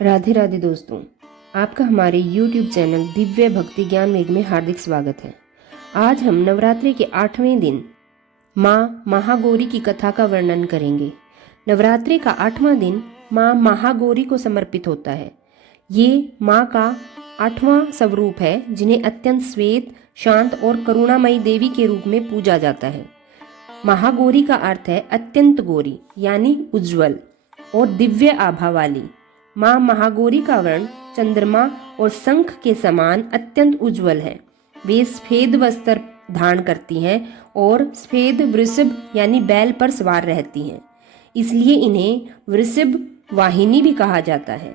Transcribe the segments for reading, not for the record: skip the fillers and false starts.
राधे राधे दोस्तों, आपका हमारे YouTube चैनल दिव्य भक्ति ज्ञान वेग में हार्दिक स्वागत है। आज हम नवरात्रि के 8वें दिन माँ महागौरी की कथा का वर्णन करेंगे। नवरात्रि का 8वां दिन माँ महागौरी को समर्पित होता है। ये माँ का 8वां स्वरूप है, जिन्हें अत्यंत श्वेत, शांत और करुणामयी देवी के रूप में पूजा जाता है। महागौरी का अर्थ है अत्यंत गौरी, यानी उज्जवल और दिव्य आभा वाली। माँ महागौरी का वर्ण चंद्रमा और शंख के समान अत्यंत उज्जवल है। वे सफेद वस्त्र धारण करती हैं और सफेद वृषभ यानी बैल पर सवार रहती हैं, इसलिए इन्हें वृषभ वाहिनी भी कहा जाता है।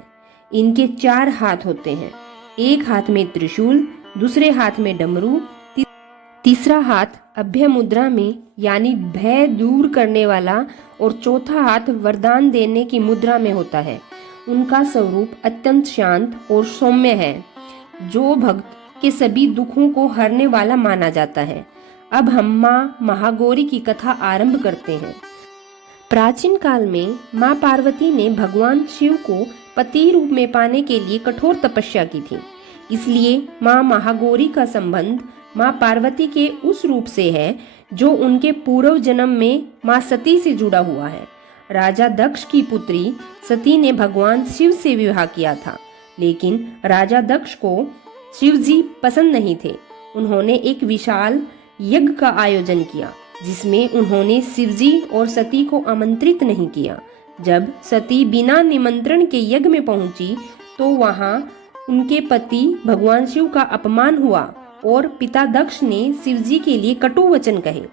इनके 4 हाथ होते हैं, एक हाथ में त्रिशूल, दूसरे हाथ में डमरू, तीसरा हाथ अभय मुद्रा में यानी भय दूर करने वाला और चौथा हाथ वरदान देने की मुद्रा में होता है। उनका स्वरूप अत्यंत शांत और सौम्य है, जो भक्त के सभी दुखों को हरने वाला माना जाता है। अब हम माँ महागौरी की कथा आरंभ करते हैं। प्राचीन काल में माँ पार्वती ने भगवान शिव को पति रूप में पाने के लिए कठोर तपस्या की थी। इसलिए माँ महागौरी का संबंध माँ पार्वती के उस रूप से है जो उनके पूर्व जन्म में माँ सती से जुड़ा हुआ है। राजा दक्ष की पुत्री सती ने भगवान शिव से विवाह किया था, लेकिन राजा दक्ष को शिव जी पसंद नहीं थे। उन्होंने एक विशाल यज्ञ का आयोजन किया, जिसमें उन्होंने शिव जी और सती को आमंत्रित नहीं किया। जब सती बिना निमंत्रण के यज्ञ में पहुंची तो वहां उनके पति भगवान शिव का अपमान हुआ और पिता दक्ष ने शिव जी के लिए कटु वचन कहे।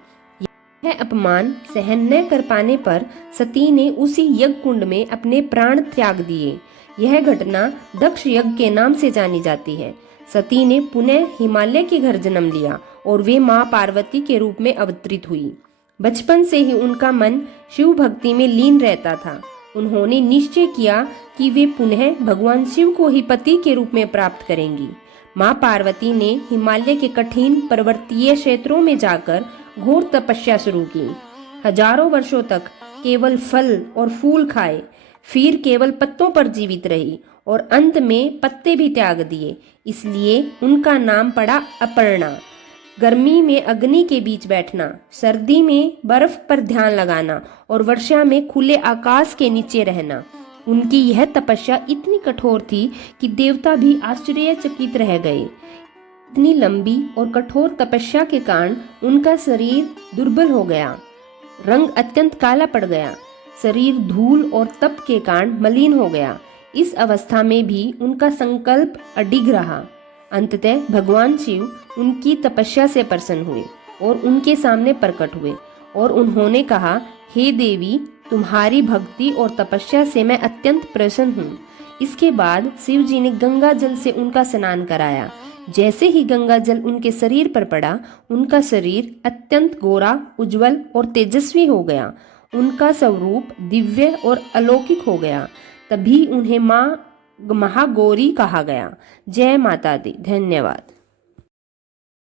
यह अपमान सहन न कर पाने पर सती ने उसी यज्ञ कुंड में अपने प्राण त्याग दिए। यह घटना दक्ष यज्ञ के नाम से जानी जाती है। सती ने पुनः हिमालय के घर जन्म लिया और वे माँ पार्वती के रूप में अवतरित हुई। बचपन से ही उनका मन शिव भक्ति में लीन रहता था। उन्होंने निश्चय किया कि वे पुनः भगवान शिव को ही पति के रूप में प्राप्त करेंगी। माँ पार्वती ने हिमालय के कठिन पर्वतीय क्षेत्रों में जाकर घोर तपस्या शुरू की। हजारों वर्षों तक केवल फल और फूल खाए, फिर केवल पत्तों पर जीवित रही और अंत में पत्ते भी त्याग दिए। इसलिए उनका नाम पड़ा अपर्णा। गर्मी में अग्नि के बीच बैठना, सर्दी में बर्फ पर ध्यान लगाना और वर्षा में खुले आकाश के नीचे रहना। उनकी यह तपस्या इतनी कठोर थी कि देवता भी आश्चर्यचकित रह गए। इतनी लंबी और कठोर तपस्या के कारण उनका शरीर दुर्बल हो गया, रंग अत्यंत काला पड़ गया, शरीर धूल और तप के कारण मलिन हो गया। इस अवस्था में भी उनका संकल्प अडिग रहा। अंततः भगवान शिव उनकी तपस्या से प्रसन्न हुए और उनके सामने प्रकट हुए और उन्होंने कहा, हे देवी, तुम्हारी भक्ति और तपस्या से मैं अत्यंत प्रसन्न हूँ। इसके बाद शिव जी ने गंगा जल से उनका स्नान कराया। जैसे ही गंगा जल उनके शरीर पर पड़ा, उनका शरीर अत्यंत गोरा, उज्जवल और तेजस्वी हो गया। उनका स्वरूप दिव्य और अलौकिक हो गया। तभी उन्हें माँ महागौरी कहा गया। जय माता दी। धन्यवाद।